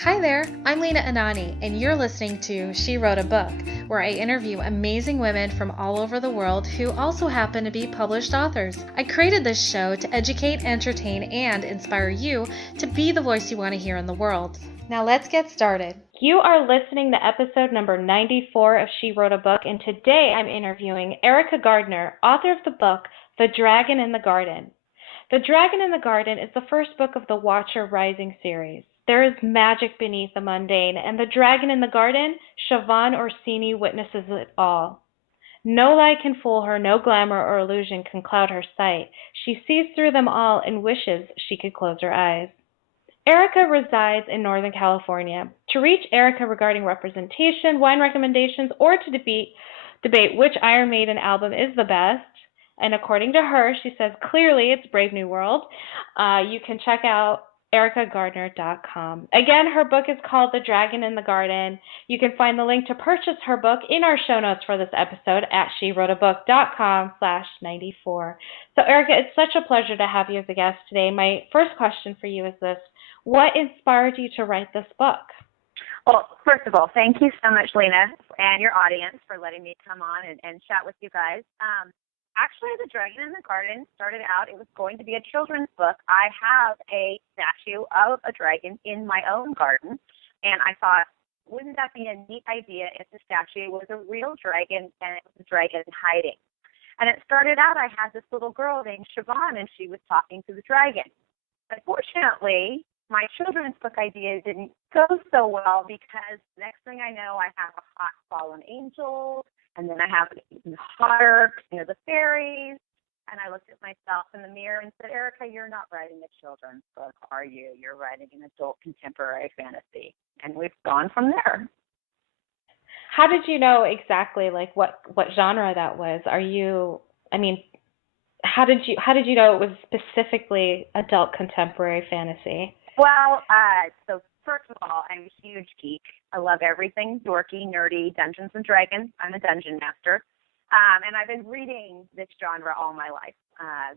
Hi there, I'm Lena Anani, and you're listening to She Wrote a Book, where I interview amazing women from all over the world who also happen to be published authors. I created this show to educate, entertain, and inspire you to be the voice you want to hear in the world. Now let's get started. You are listening to episode number 94 of She Wrote a Book, and today I'm interviewing Erika Gardner, author of the book The Dragon in the Garden. The Dragon in the Garden is the first book of the Watcher Rising series. There is magic beneath the mundane, and the dragon in the garden, Siobhan Orsini witnesses it all. No light can fool her, no glamour or illusion can cloud her sight. She sees through them all and wishes she could close her eyes. Erika resides in Northern California. To reach Erika regarding representation, wine recommendations, or to debate which Iron Maiden album is the best, and according to her, she says clearly it's Brave New World, you can check out erikagardner.com. Again, her book is called The Dragon in the Garden. You can find the link to purchase her book in our show notes for this episode at SheWroteABook.com/94. So Erika, it's such a pleasure to have you as a guest today. My first question for you is this: what inspired you to write this book? Well, first of all, thank you so much, Lena, and your audience for letting me come on and chat with you guys. Actually, The Dragon in the Garden started out, it was going to be a children's book. I have a statue of a dragon in my own garden, and I thought, wouldn't that be a neat idea if the statue was a real dragon and it was a dragon hiding? And it started out, I had this little girl named Siobhan, and she was talking to the dragon. Unfortunately, my children's book idea didn't go so well because next thing I know, I have a hot fallen angel, and then I have an even hotter King of the Fairies. And I looked at myself in the mirror and said, Erika, you're not writing a children's book, are you? You're writing an adult contemporary fantasy. And we've gone from there. How did you know exactly what genre that was? How did you know it was specifically adult contemporary fantasy? Well, so first of all, I'm a huge geek. I love everything dorky, nerdy, Dungeons and Dragons. I'm a dungeon master. And I've been reading this genre all my life,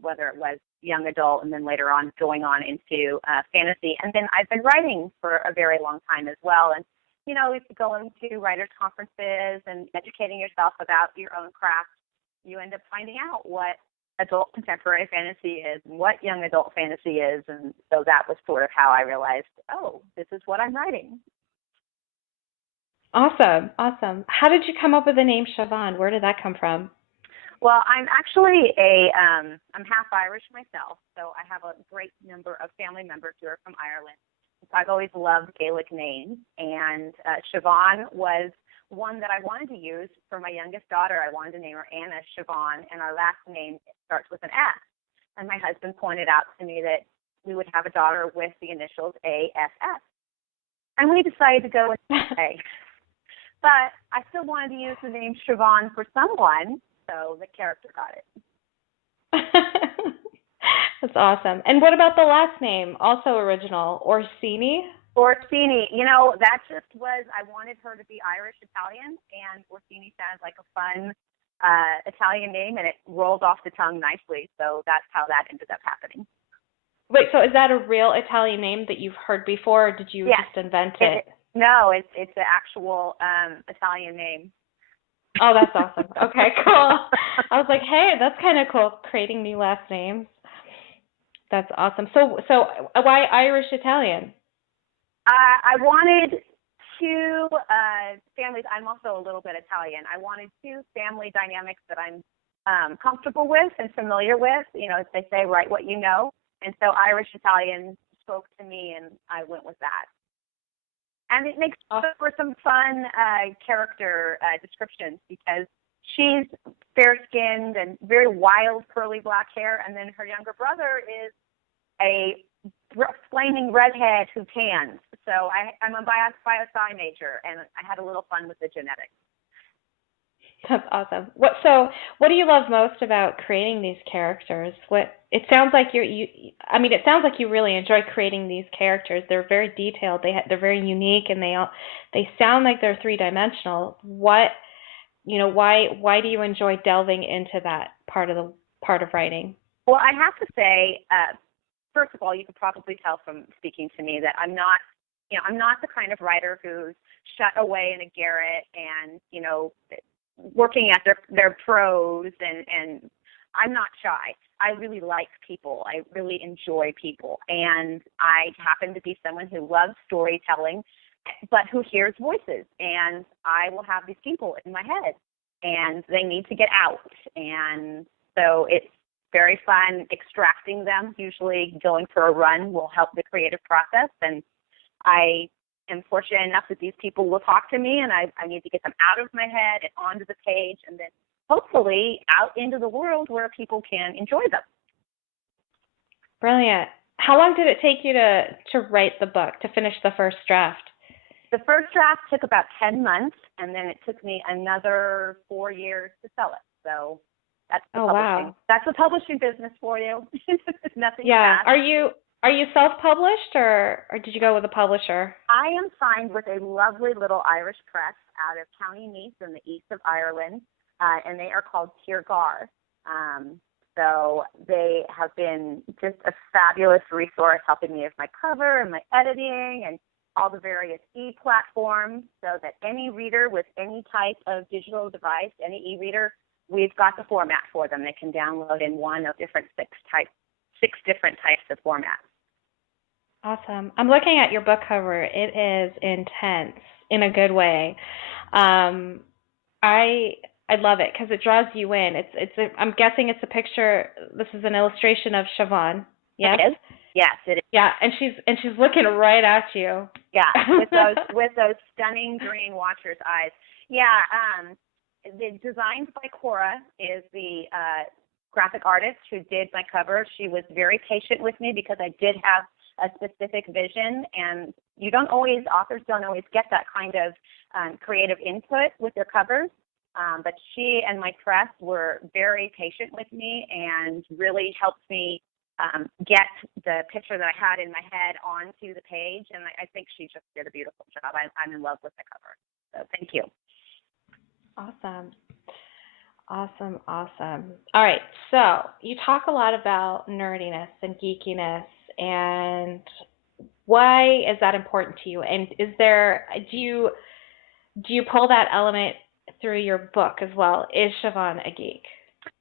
whether it was young adult and then later on going on into fantasy. And then I've been writing for a very long time as well. And, you know, if you go into writers' conferences and educating yourself about your own craft, you end up finding out what adult contemporary fantasy is and what young adult fantasy is. And so that was sort of how I realized, oh, this is what I'm writing. Awesome. How did you come up with the name Siobhan? Where did that come from? Well, I'm actually I'm half Irish myself, so I have a great number of family members who are from Ireland. So I've always loved Gaelic names, and Siobhan was one that I wanted to use for my youngest daughter. I wanted to name her Anna Siobhan, and our last name starts with an S. And my husband pointed out to me that we would have a daughter with the initials ASS. And we decided to go with A. But I still wanted to use the name Siobhan for someone, so the character got it. That's awesome. And what about the last name? Also original, Orsini? Orsini. You know, that just was, I wanted her to be Irish-Italian, and Orsini sounds like a fun Italian name, and it rolled off the tongue nicely, so that's how that ended up happening. Wait, so is that a real Italian name that you've heard before, or did you just invent it? No, it's an actual Italian name. Oh, that's awesome. Okay, cool. I was like, hey, that's kind of cool, creating new last names. That's awesome. So why Irish-Italian? I wanted two families. I'm also a little bit Italian. I wanted two family dynamics that I'm comfortable with and familiar with. You know, as they say, write what you know. And so Irish-Italian spoke to me, and I went with that. And it makes for some fun character descriptions because she's fair-skinned and very wild curly black hair, and then her younger brother is a flaming redhead who tans. So I'm a bio-sci major, and I had a little fun with the genetics. That's awesome. What do you love most about creating these characters? It sounds like it sounds like you really enjoy creating these characters. They're very detailed. They're very unique, and they sound like they're three-dimensional. Why do you enjoy delving into that part of writing? Well, I have to say, first of all, you could probably tell from speaking to me that I'm not I'm not the kind of writer who's shut away in a garret and, working at their prose, and I'm not shy. I really like people. I really enjoy people. And I happen to be someone who loves storytelling, but who hears voices. And I will have these people in my head, and they need to get out. And so it's very fun extracting them. Usually going for a run will help the creative process. And I am fortunate enough that these people will talk to me, and I need to get them out of my head and onto the page, and then hopefully out into the world where people can enjoy them. Brilliant. How long did it take you to write the book, to finish the first draft? The first draft took about 10 months, and then it took me another 4 years to sell it. So that's the publishing. Wow. That's the publishing business for you. Nothing Yeah. fast. Are you self-published, or did you go with a publisher? I am signed with a lovely little Irish press out of County Meath in the east of Ireland, and they are called Tirgar. So they have been just a fabulous resource, helping me with my cover and my editing and all the various e-platforms, so that any reader with any type of digital device, any e-reader, we've got the format for them. They can download in one of six different types of formats. Awesome. I'm looking at your book cover. It is intense in a good way. I love it because it draws you in. I'm guessing it's a picture. This is an illustration of Siobhan. Yes. It is. Yes, it is. Yeah, and she's looking right at you. Yeah, with those stunning green watcher's eyes. Yeah. The designed by Cora is the graphic artist who did my cover. She was very patient with me because I did have a specific vision, and authors don't always get that kind of creative input with their covers. But she and my press were very patient with me and really helped me get the picture that I had in my head onto the page. And I think she just did a beautiful job. I'm in love with the cover. So thank you. Awesome. All right, so you talk a lot about nerdiness and geekiness, and why is that important to you? And do you pull that element through your book as well? Is Siobhan a geek,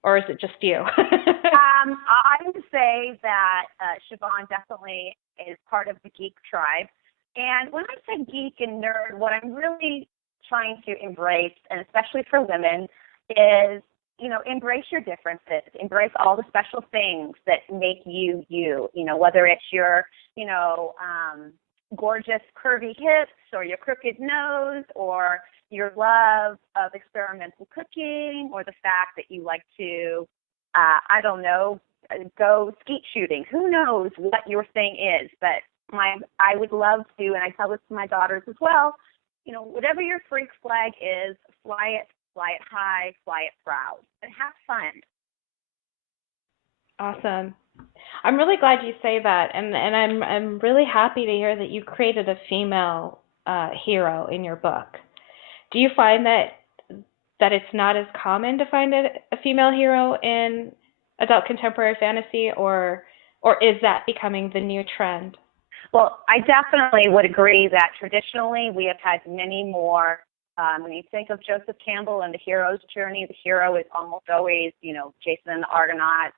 or is it just you? I would say that Siobhan definitely is part of the geek tribe. And when I say geek and nerd, what I'm really trying to embrace, and especially for women, is, embrace your differences, embrace all the special things that make you, whether it's your, gorgeous curvy hips or your crooked nose or your love of experimental cooking or the fact that you like to, go skeet shooting. Who knows what your thing is, but I would love to, and I tell this to my daughters as well, whatever your freak flag is, fly it high, fly it proud, and have fun. Awesome. I'm really glad you say that, and I'm really happy to hear that you created a female hero in your book. Do you find that it's not as common to find a female hero in adult contemporary fantasy, or is that becoming the new trend? Well, I definitely would agree that traditionally we have had many more. When you think of Joseph Campbell and the hero's journey, the hero is almost always, Jason and the Argonauts,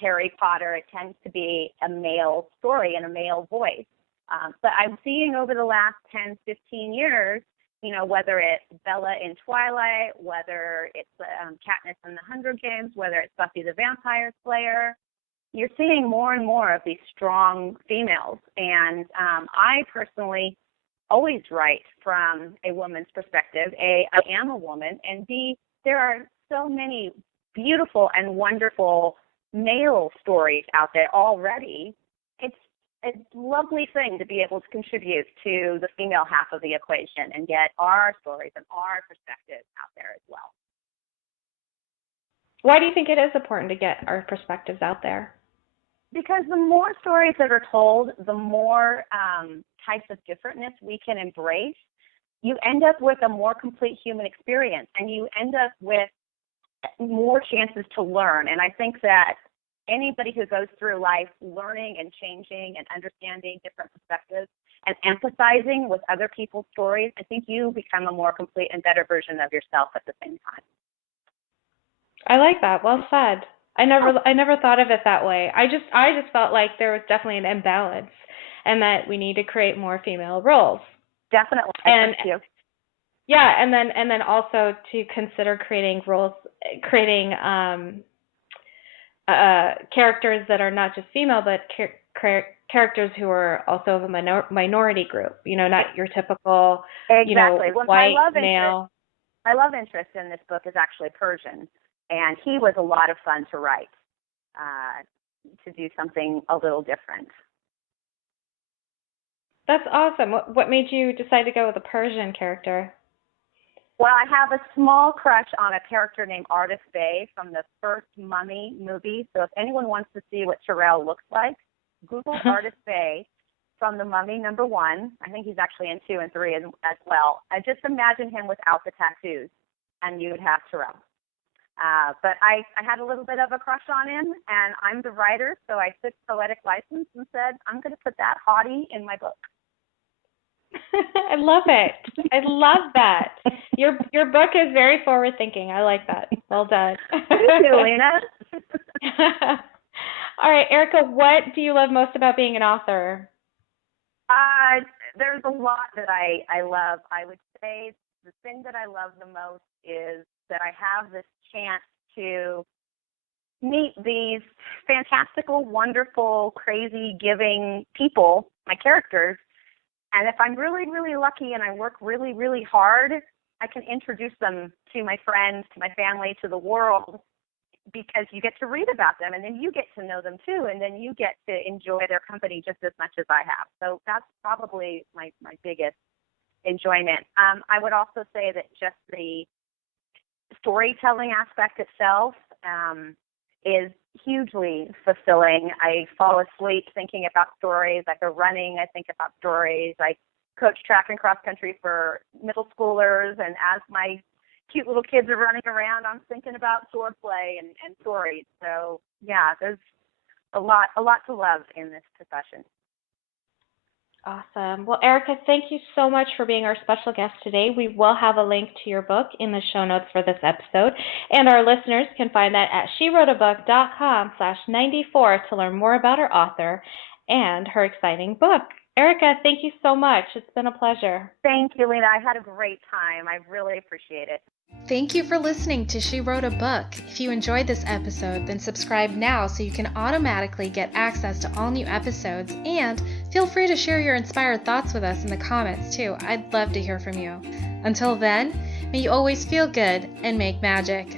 Harry Potter. It tends to be a male story and a male voice. But I'm seeing over the last 10, 15 years, whether it's Bella in Twilight, whether it's Katniss in the Hunger Games, whether it's Buffy the Vampire Slayer, you're seeing more and more of these strong females. And I personally always write from a woman's perspective. A, I am a woman, and B, there are so many beautiful and wonderful male stories out there already. It's a lovely thing to be able to contribute to the female half of the equation and get our stories and our perspectives out there as well. Why do you think it is important to get our perspectives out there? Because the more stories that are told, the more types of differentness we can embrace, you end up with a more complete human experience, and you end up with more chances to learn. And I think that anybody who goes through life learning and changing and understanding different perspectives and empathizing with other people's stories, I think you become a more complete and better version of yourself at the same time. I like that. Well said. I never thought of it that way. I just felt like there was definitely an imbalance, and that we need to create more female roles. Definitely. And thank you. yeah, and then also to consider creating roles, creating characters that are not just female, but characters who are also of a minority group. Not your typical, exactly. white male. My love interest in this book is actually Persian, and he was a lot of fun to write, to do something a little different. That's awesome. What made you decide to go with a Persian character? Well, I have a small crush on a character named Artis Bey from the first Mummy movie. So if anyone wants to see what Terrell looks like, Google Artis Bey from the Mummy #1. I think he's actually in 2 and 3 as well. I just imagine him without the tattoos, and you would have Terrell. But I had a little bit of a crush on him, and I'm the writer, so I took poetic license and said, I'm going to put that hottie in my book. I love it. I love that. Your book is very forward thinking. I like that. Well done. Thank you, Lena. All right, Erika, what do you love most about being an author? There's a lot that I love. I would say the thing that I love the most is that I have this chance to meet these fantastical, wonderful, crazy, giving people, my characters. And if I'm really, really lucky and I work really, really hard, I can introduce them to my friends, to my family, to the world, because you get to read about them, and then you get to know them too, and then you get to enjoy their company just as much as I have. So that's probably my biggest enjoyment. I would also say that just the storytelling aspect itself is hugely fulfilling. I fall asleep thinking about stories. I go running, I think about stories. I coach track and cross country for middle schoolers, and as my cute little kids are running around, I'm thinking about swordplay and stories. So yeah, there's a lot to love in this profession. Awesome. Well, Erika, thank you so much for being our special guest today. We will have a link to your book in the show notes for this episode, and our listeners can find that at SheWroteABook.com/94 to learn more about our author and her exciting book. Erika, thank you so much. It's been a pleasure. Thank you, Lena. I had a great time. I really appreciate it. Thank you for listening to She Wrote a Book. If you enjoyed this episode, then subscribe now so you can automatically get access to all new episodes, and feel free to share your inspired thoughts with us in the comments too. I'd love to hear from you. Until then, may you always feel good and make magic.